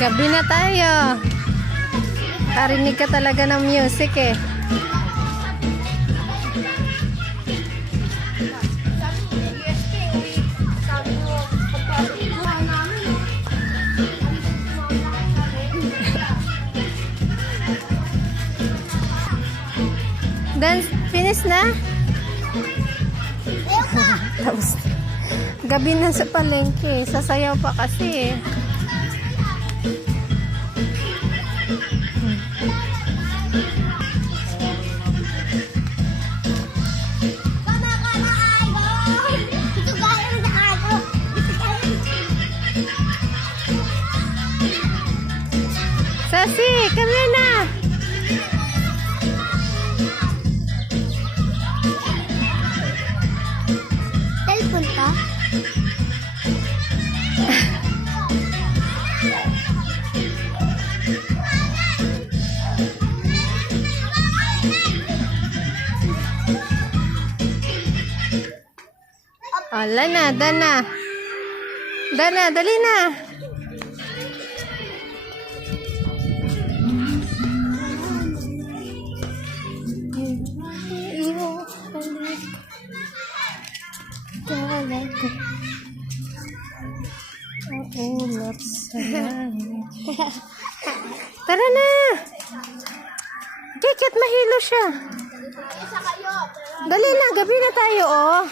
Gabi na tayo. Karinig ka talaga ng music eh. Dance, finish na? Tapos, gabi na sa palengke. Sasayaw pa kasi eh. Sasi, kami na! Telepon ka? Ala na, Dana. Dana, dali na. Tara na. Kikit, mahilo siya. Dali na, gabi na tayo, oh.